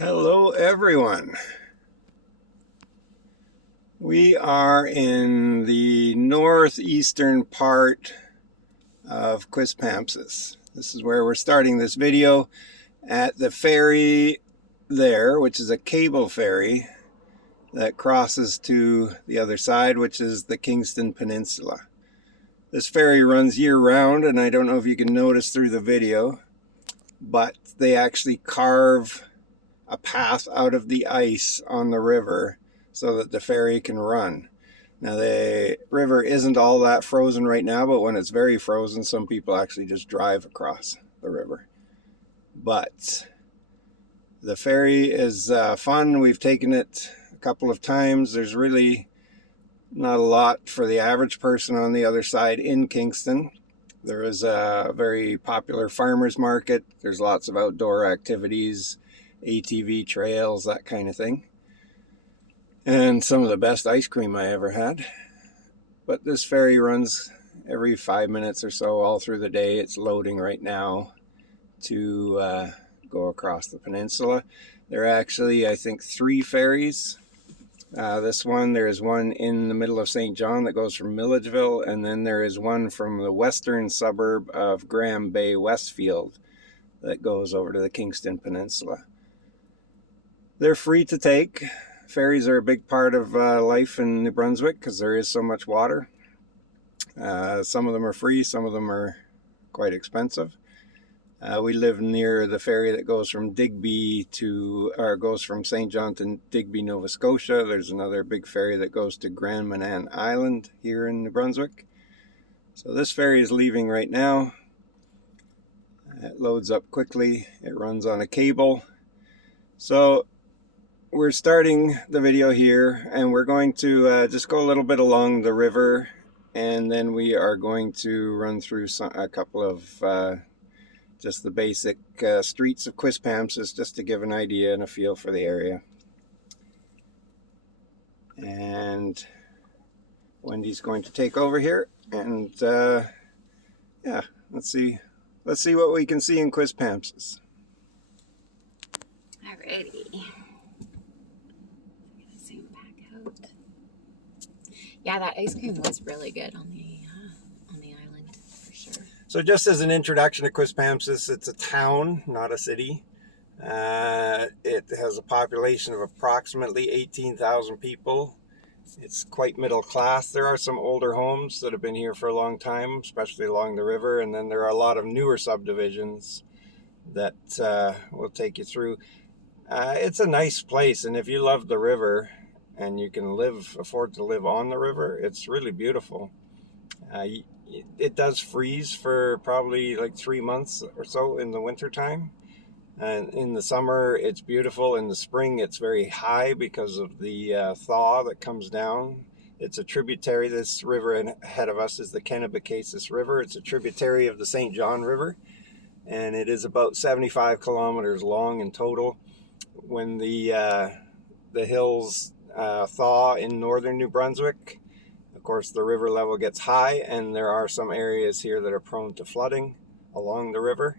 Hello everyone. We are in the northeastern part of Quispamsis. This is where we're starting this video at the ferry there, which is a cable ferry that crosses to the other side, which is the Kingston Peninsula. This ferry runs year-round, and I don't know if you can notice through the video, but they actually carve a path out of the ice on the river so that the ferry can run. Now the river isn't all that frozen right now, but when it's very frozen, some people actually just drive across the river. But the ferry is fun. We've taken it a couple of times. There's really not a lot for the average person on the other side in Kingston. There is a very popular farmers market. There's lots of outdoor activities, ATV trails, that kind of thing. And some of the best ice cream I ever had. But this ferry runs every 5 minutes or so all through the day. It's loading right now to go across the peninsula. There are actually, I think, 3 ferries. There's one in the middle of St. John that goes from Milledgeville, and then there is one from the western suburb of Graham Bay, Westfield, that goes over to the Kingston Peninsula. They're free to take. Ferries are a big part of life in New Brunswick because there is so much water. Some of them are free, some of them are quite expensive. We live near the ferry that goes from goes from St. John to Digby, Nova Scotia. There's another big ferry that goes to Grand Manan Island here in New Brunswick. So this ferry is leaving right now. It loads up quickly. It runs on a cable. So we're starting the video here, and we're going to just go a little bit along the river, and then we are going to run through a couple of just the basic streets of Quispamsis, just to give an idea and a feel for the area. And Wendy's going to take over here, and yeah, let's see what we can see in Quispamsis. Alrighty. Yeah, that ice cream was really good on the island, for sure. So just as an introduction to Quispamsis, it's a town, not a city. It has a population of approximately 18,000 people. It's quite middle class. There are some older homes that have been here for a long time, especially along the river, and then there are a lot of newer subdivisions that we'll take you through. It's a nice place, and if you love the river and you can afford to live on the river, it's really beautiful. It does freeze for probably like 3 months or so in the winter time, and in the summer it's beautiful. In the spring it's very high because of the thaw that comes down. It's a tributary. This river ahead of us is the Kennebecasis River. It's a tributary of the St. John River, and it is about 75 kilometers long in total. When the hills thaw in northern New Brunswick, of course the river level gets high, and there are some areas here that are prone to flooding along the river.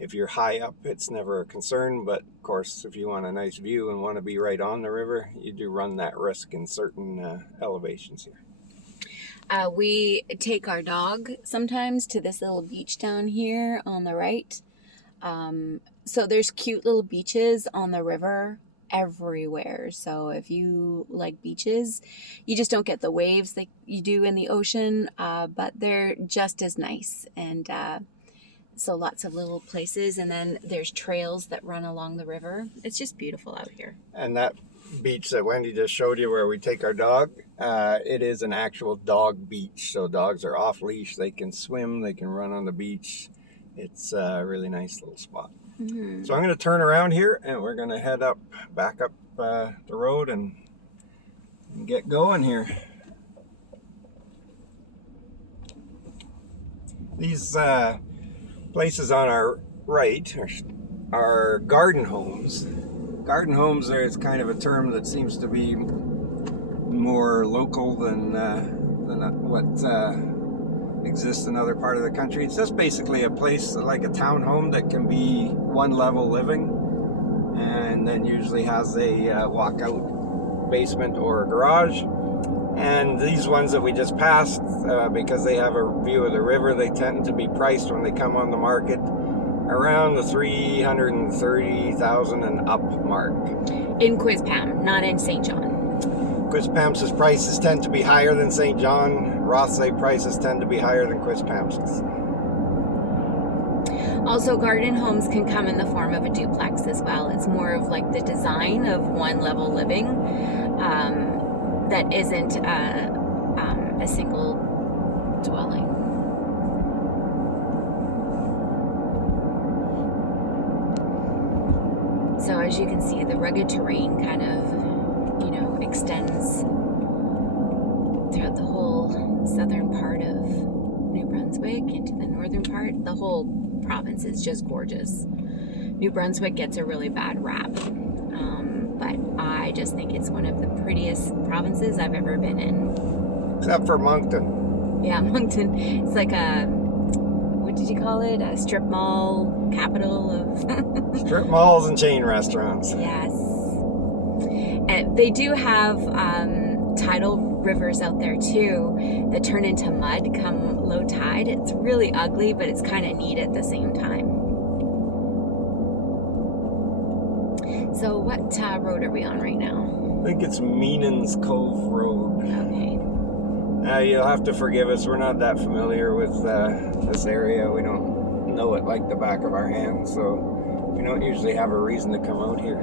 If you're high up, it's never a concern, but of course if you want a nice view and want to be right on the river, you do run that risk in certain elevations here. We take our dog sometimes to this little beach down here on the right. So there's cute little beaches on the river everywhere. So if you like beaches, you just don't get the waves that you do in the ocean, but they're just as nice. And so lots of little places, and then there's trails that run along the river. It's just beautiful out here. And that beach that Wendy just showed you where we take our dog, it is an actual dog beach. So dogs are off leash, they can swim, they can run on the beach. It's a really nice little spot. Mm-hmm. So I'm going to turn around here, and we're going to head back up the road and get going here. These places on our right are garden homes. Garden homes is kind of a term that seems to be more local than what exists in other part of the country. It's just basically a place like a townhome that can be one level living, and then usually has a walkout basement or garage. And these ones that we just passed, because they have a view of the river, they tend to be priced when they come on the market around the $330,000 and up mark. In Quispam, not in St. John. Quispamsis prices tend to be higher than St. John. Rothsay prices tend to be higher than Quispamsis. Also, garden homes can come in the form of a duplex as well. It's more of like the design of one level living that isn't a single dwelling. So as you can see, the rugged terrain kind of, extends throughout the whole southern part of New Brunswick into the northern part. The whole province is just gorgeous. New Brunswick gets a really bad rap, but I just think it's one of the prettiest provinces I've ever been in. Except for Moncton. Yeah, Moncton. It's like what did you call it? A strip mall capital of... Strip malls and chain restaurants. Yes. And they do have tidal rivers out there too that turn into mud come low tide. It's really ugly, but it's kind of neat at the same time. So what road are we on right now? I think it's Meenan's Cove Road. Okay. You'll have to forgive us. We're not that familiar with this area. We don't know it like the back of our hands, so we don't usually have a reason to come out here.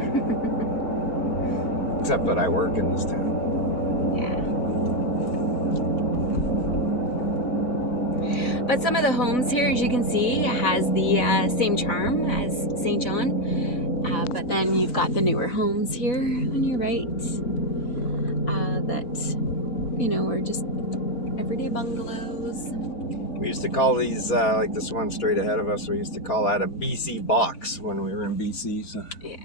Except that I work in this town. Yeah. But some of the homes here, as you can see, has the same charm as St. John. But then you've got the newer homes here on your right that, are just everyday bungalows. We used to call these, like this one straight ahead of us, we used to call that a BC box when we were in BC. So. Yeah.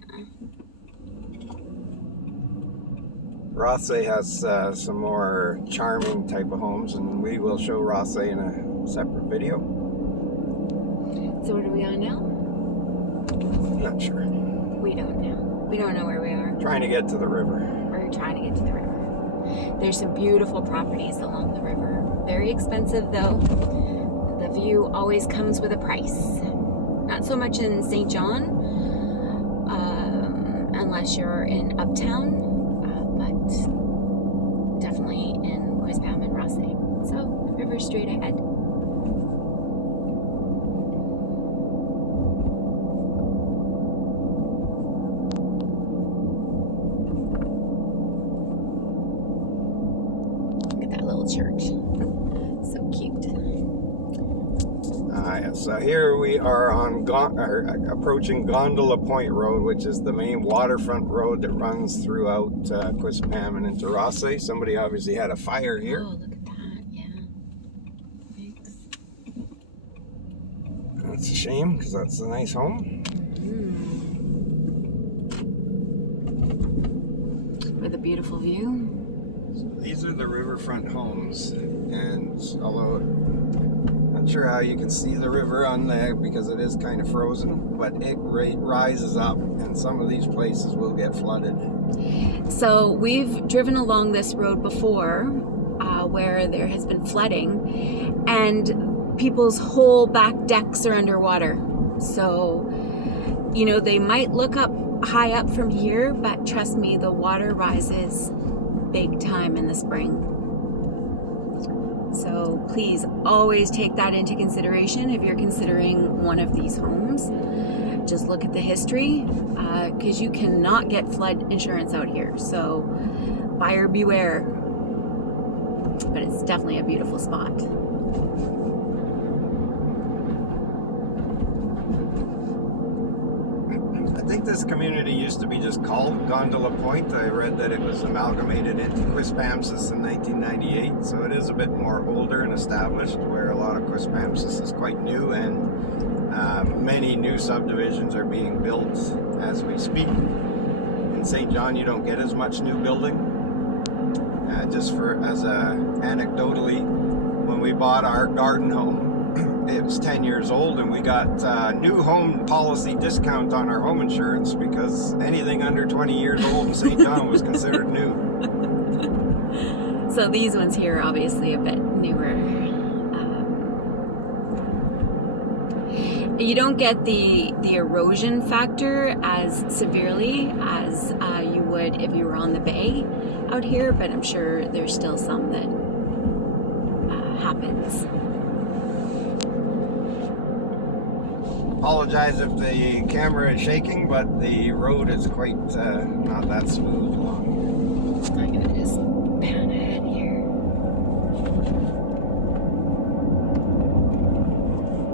Rothsay has some more charming type of homes, and we will show Rothsay in a separate video. So what are we on now? Not sure. We don't know. We don't know where we are. Trying to get to the river. We're trying to get to the river. There's some beautiful properties along the river. Very expensive though. The view always comes with a price. Not so much in St. John, unless you're in Uptown. But definitely in Quispam and Rothsay. So, river straight ahead. Look at that little church. So cute. Yes. So here we are on approaching Gondola Point Road, which is the main waterfront road that runs throughout Quispam and into Rothsay. Somebody obviously had a fire here. Oh, look at that. Yeah. Thanks. That's a shame, because that's a nice home. With a beautiful view. So these are the riverfront homes, and although not sure how you can see the river on there because it is kind of frozen, but it rises up, and some of these places will get flooded. So we've driven along this road before where there has been flooding, and people's whole back decks are underwater. So, they might look up high up from here, but trust me, the water rises big time in the spring. So please always take that into consideration if you're considering one of these homes. Just look at the history, because you cannot get flood insurance out here. So buyer beware. But it's definitely a beautiful spot. I think this community used to be just called Gondola Point. I read that it was amalgamated into Quispamsis in 1998, so it is a bit more older and established, where a lot of Quispamsis is quite new, and many new subdivisions are being built as we speak. In St. John, you don't get as much new building. Anecdotally, when we bought our garden home, it was 10 years old, and we got new home policy discount on our home insurance because anything under 20 years old in St. John was considered new. So these ones here are obviously a bit newer. You don't get the erosion factor as severely as you would if you were on the bay out here, but I'm sure there's still some that happens. Apologize if the camera is shaking, but the road is quite not that smooth along here. I'm gonna just pan ahead here.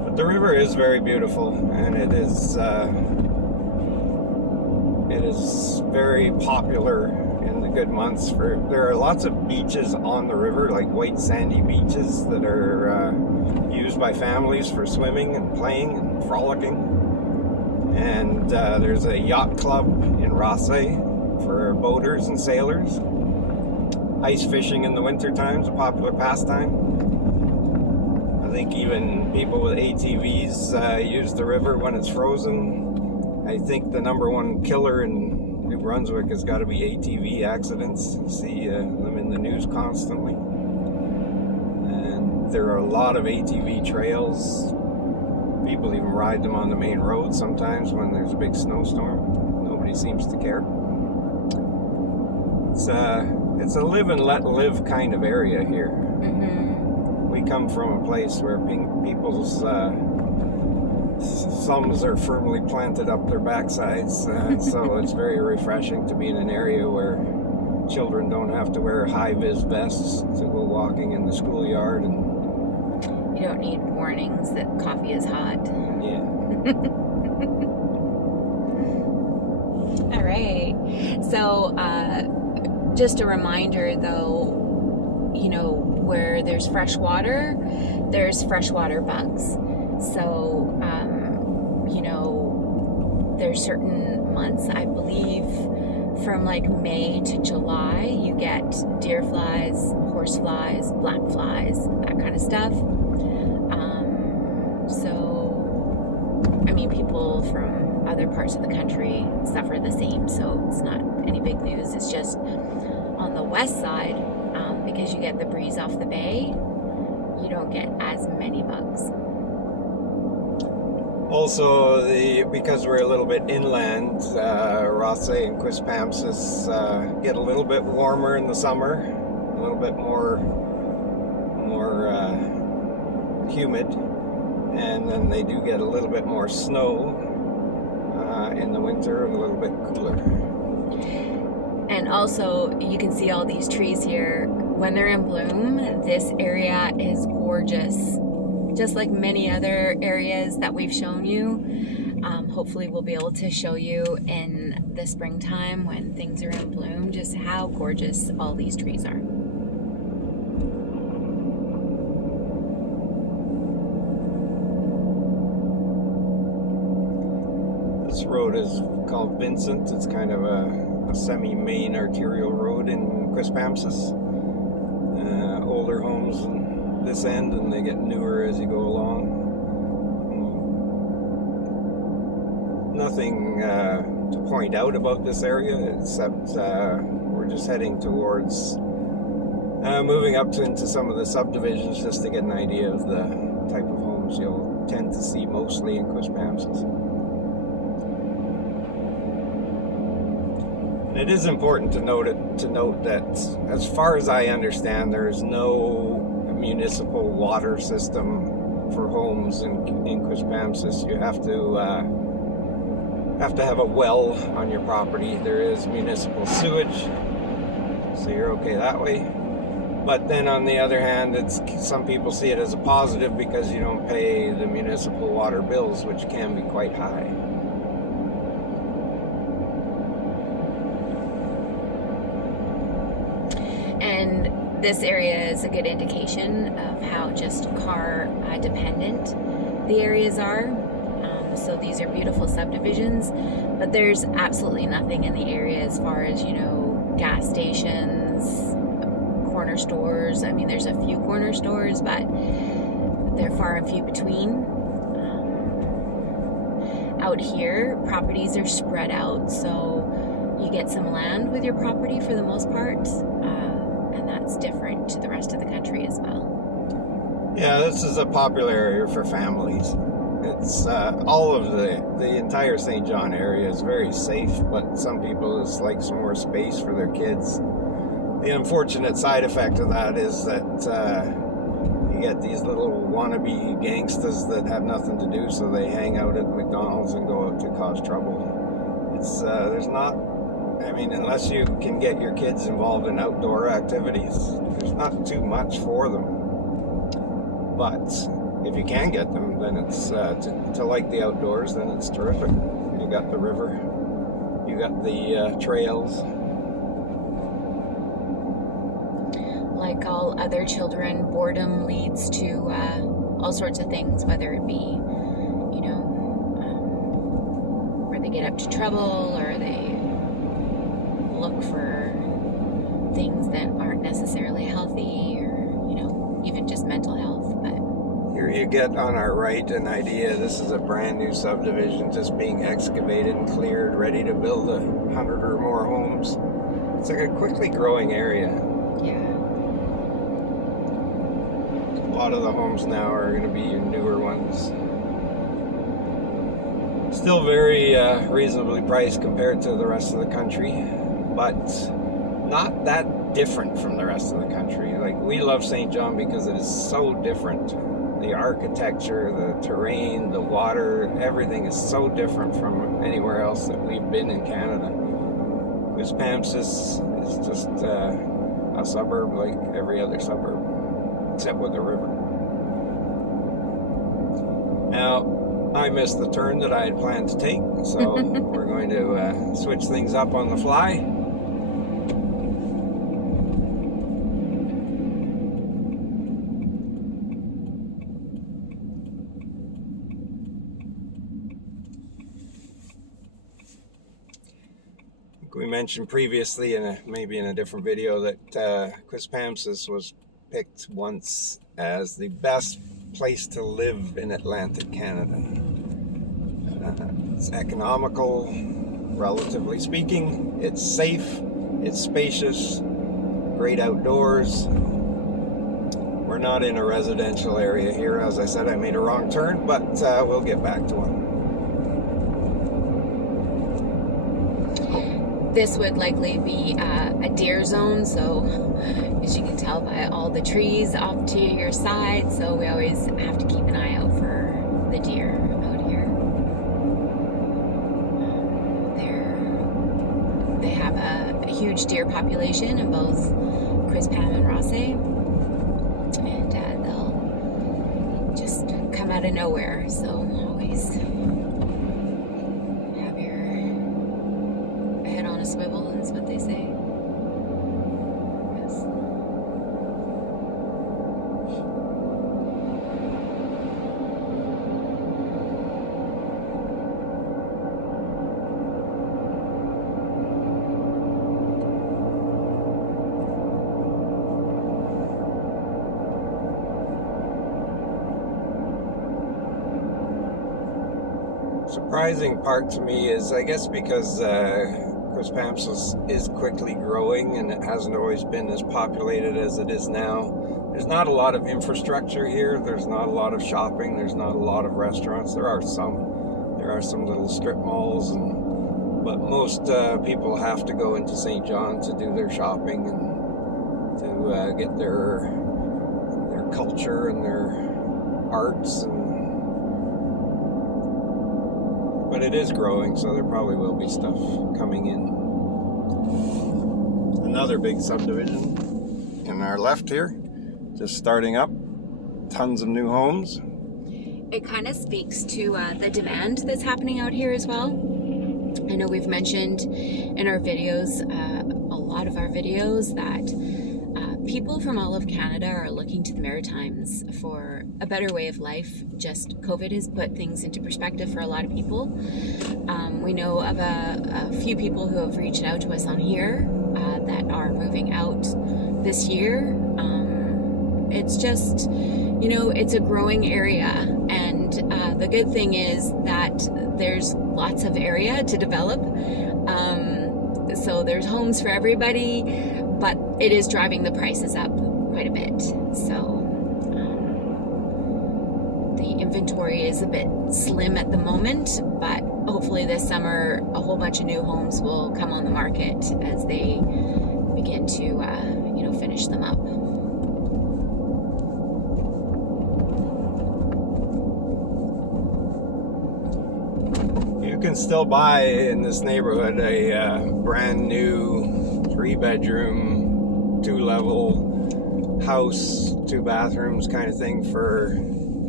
But the river is very beautiful, and it is very popular in the good months. There are lots of beaches on the river, like white sandy beaches that are used by families for swimming and playing and frolicking. And there's a yacht club in Rothsay for boaters and sailors. Ice fishing in the winter time is a popular pastime. I think even people with ATVs use the river when it's frozen. I think the number one killer in New Brunswick has got to be ATV accidents. You see them in the news constantly. And there are a lot of ATV trails. People even ride them on the main road sometimes when there's a big snowstorm. Nobody seems to care. It's a live and let live kind of area here. Mm-hmm. We come from a place where people's thumbs are firmly planted up their backsides, so it's very refreshing to be in an area where children don't have to wear high-vis vests to go walking in the schoolyard. And you don't need warnings that coffee is hot. yeah. All right. So just a reminder though, you know, where there's fresh water, there's freshwater bugs. So you know, there's certain months, I believe from like May to July, you get deer flies, horse flies, black flies, that kind of stuff. So I mean, people from other parts of the country suffer the same, so it's not any big news. It's just on the west side, because you get the breeze off the bay, you don't get as many bugs. Also, because we're a little bit inland, Rothsay and Quispamsis get a little bit warmer in the summer, a little bit more humid, and then they do get a little bit more snow in the winter, and a little bit cooler. And also, you can see all these trees here. When they're in bloom, this area is gorgeous. Just like many other areas that we've shown you. Hopefully we'll be able to show you in the springtime when things are in bloom just how gorgeous all these trees are. This road is called Vincent. It's kind of a semi-main arterial road in Quispamsis. Older homes in this end, and they get newer as you go along. Nothing to point out about this area, except we're just heading towards moving up into some of the subdivisions just to get an idea of the type of homes you'll tend to see mostly in Quispamsis. It is important to note that, as far as I understand, there is no municipal water system for homes in Quispamsis. You have to have a well on your property. There is municipal sewage, so you're okay that way. But then on the other hand, some people see it as a positive because you don't pay the municipal water bills, which can be quite high. And this area is a good indication of how just car dependent the areas are. So these are beautiful subdivisions, but there's absolutely nothing in the area as far as, you know, gas stations, corner stores. I mean, there's a few corner stores, but they're far and few between. Out here, properties are spread out, so you get some land with your property for the most part, and that's different to the rest of the country as well. Yeah, this is a popular area for families. It's all of the entire St. John area is very safe, but some people just like some more space for their kids. The unfortunate side effect of that is that you get these little wannabe gangsters that have nothing to do, so they hang out at McDonald's and go out to cause trouble. It's there's not, I mean, unless you can get your kids involved in outdoor activities, there's not too much for them. But if you can get them, then it's to like the outdoors, then it's terrific. You got the river, you got the trails. Like all other children, boredom leads to all sorts of things, whether it be, where they get up to trouble, or they look for things that aren't necessarily healthy, or, even just mental health. But here you get on our right an idea. This is a brand new subdivision just being excavated and cleared, ready to build 100 or more homes. It's like a quickly growing area. yeah. A lot of the homes now are going to be newer ones. Still very reasonably priced compared to the rest of the country, but not that different from the rest of the country. Like, we love St. John because it is so different. The architecture, the terrain, the water, everything is so different from anywhere else that we've been in Canada. Quispamsis is just a suburb like every other suburb, except with the river. Now, I missed the turn that I had planned to take, so we're going to switch things up on the fly. We mentioned previously, maybe in a different video, that Quispamsis was picked once as the best place to live in Atlantic Canada. It's economical, relatively speaking. It's safe, it's spacious, great outdoors. We're not in a residential area here. As I said, I made a wrong turn, but we'll get back to it. This would likely be a deer zone, so as you can tell by all the trees off to your side, so we always have to keep an eye out for the deer out here. They have a huge deer population in both Quispam and Rossay, and they'll just come out of nowhere, so always swivel is what they say. Yes. Surprising part to me is, I guess, because Quispamsis is quickly growing and it hasn't always been as populated as it is now. There's not a lot of infrastructure here. There's not a lot of shopping. There's not a lot of restaurants. There are some little strip malls, but most people have to go into St. John to do their shopping and to get their culture and their arts. But it is growing, so there probably will be stuff coming in. Another big subdivision in our left here, just starting up, tons of new homes. It kind of speaks to the demand that's happening out here as well. I know we've mentioned in our videos, a lot of our videos, that people from all of Canada are looking to the Maritimes for a better way of life. Just COVID has put things into perspective for a lot of people. We know of a few people who have reached out to us on here that are moving out this year. it's just, it's a growing area. And the good thing is that there's lots of area to develop. So there's homes for everybody, but it is driving the prices up quite a bit. So the inventory is a bit slim at the moment, but hopefully this summer a whole bunch of new homes will come on the market as they begin to finish them up. You can still buy in this neighborhood a brand new 3-bedroom, 2-level house, 2 bathrooms kind of thing for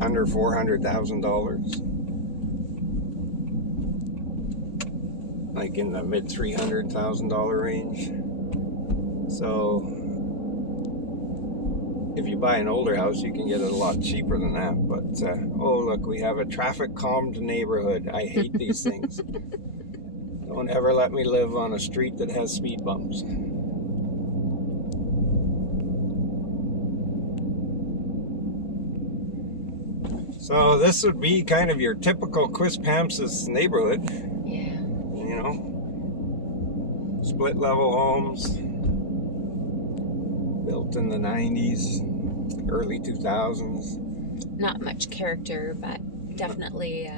under $400,000. Like in the mid $300,000 range. So if you buy an older house, you can get it a lot cheaper than that. But oh look, we have a traffic calmed neighborhood. I hate these things. Don't ever let me live on a street that has speed bumps. So this would be kind of your typical Quispamsis neighborhood. Yeah. Split level homes, built in the 90s, early 2000s. Not much character, but definitely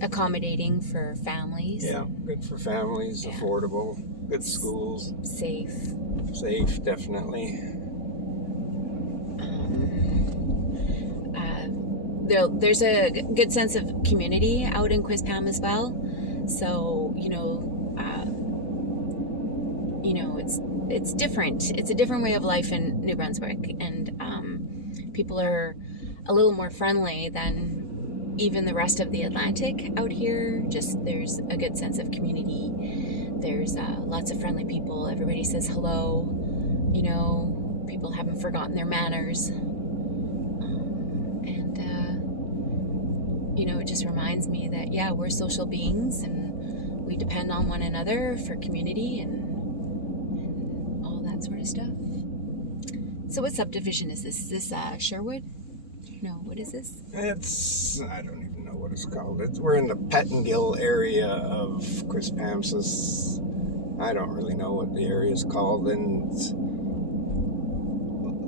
accommodating for families. Yeah, good for families, yeah. Affordable, good schools. Safe, definitely. There's a good sense of community out in Quispam as well. So, it's different. It's a different way of life in New Brunswick, and people are a little more friendly than even the rest of the Atlantic out here. Just there's a good sense of community. There's lots of friendly people. Everybody says hello. People haven't forgotten their manners. It just reminds me that, yeah, we're social beings and we depend on one another for community and all that sort of stuff. So what subdivision is this? Is this Sherwood? No, what is this? I don't even know what it's called. We're in the Pettingill area of Quispamsis. I don't really know what the area is called, and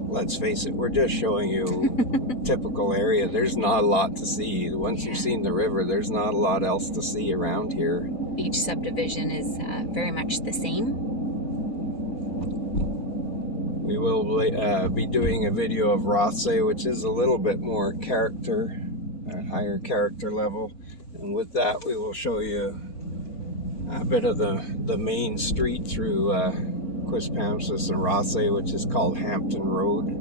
let's face it, we're just showing you typical area. There's not a lot to see. Once you've seen the river, there's not a lot else to see around here. Each subdivision is very much the same. We will be doing a video of Rothsay, which is a little bit more character, a higher character level. And with that, we will show you a bit of the main street through Quispamsis and Rothsay, which is called Hampton Road.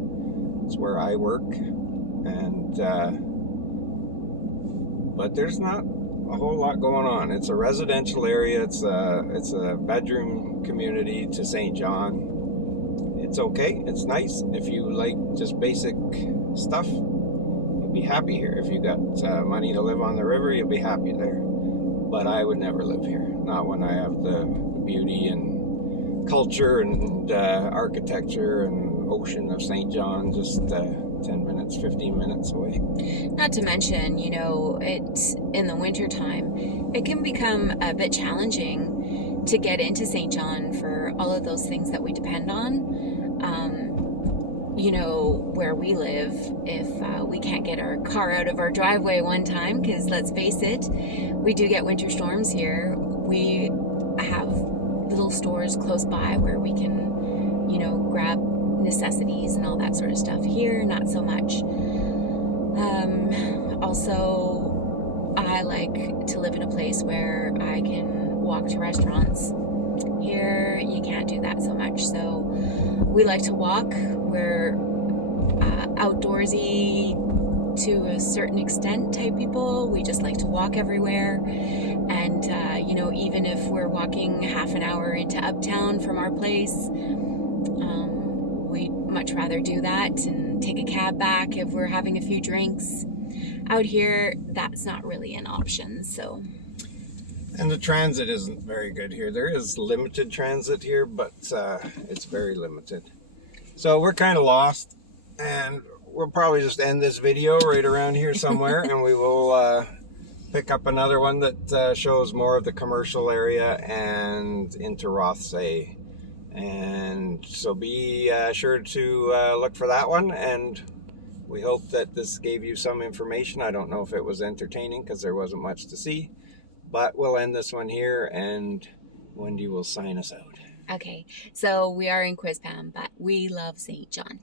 It's where I work, and but there's not a whole lot going on. It's a residential area. It's a bedroom community to St. John. It's okay. It's nice if you like just basic stuff. You'll be happy here. If you got money to live on the river, you'll be happy there. But I would never live here. Not when I have the beauty and culture and architecture and ocean of St. John just 10 minutes, 15 minutes away. Not to mention, it's in the winter time, it can become a bit challenging to get into St. John for all of those things that we depend on. Where we live, if we can't get our car out of our driveway one time, because let's face it, we do get winter storms here, we have little stores close by where we can, grab necessities and all that sort of stuff. Here, not so much. Also, I like to live in a place where I can walk to restaurants. Here, you can't do that so much. So we like to walk. We're outdoorsy to a certain extent type people. We just like to walk everywhere. And, even if we're walking half an hour into Uptown from our place, we'd much rather do that and take a cab back if we're having a few drinks. Out here, that's not really an option, so. And the transit isn't very good here. There is limited transit here, but it's very limited. So we're kind of lost. And we'll probably just end this video right around here somewhere, and we will pick up another one that shows more of the commercial area and into Rothsay. And so be sure to look for that one, and we hope that this gave you some information. I don't know if it was entertaining because there wasn't much to see, but we'll end this one here, and Wendy will sign us out. Okay, so we are in Quispam, but we love St. John.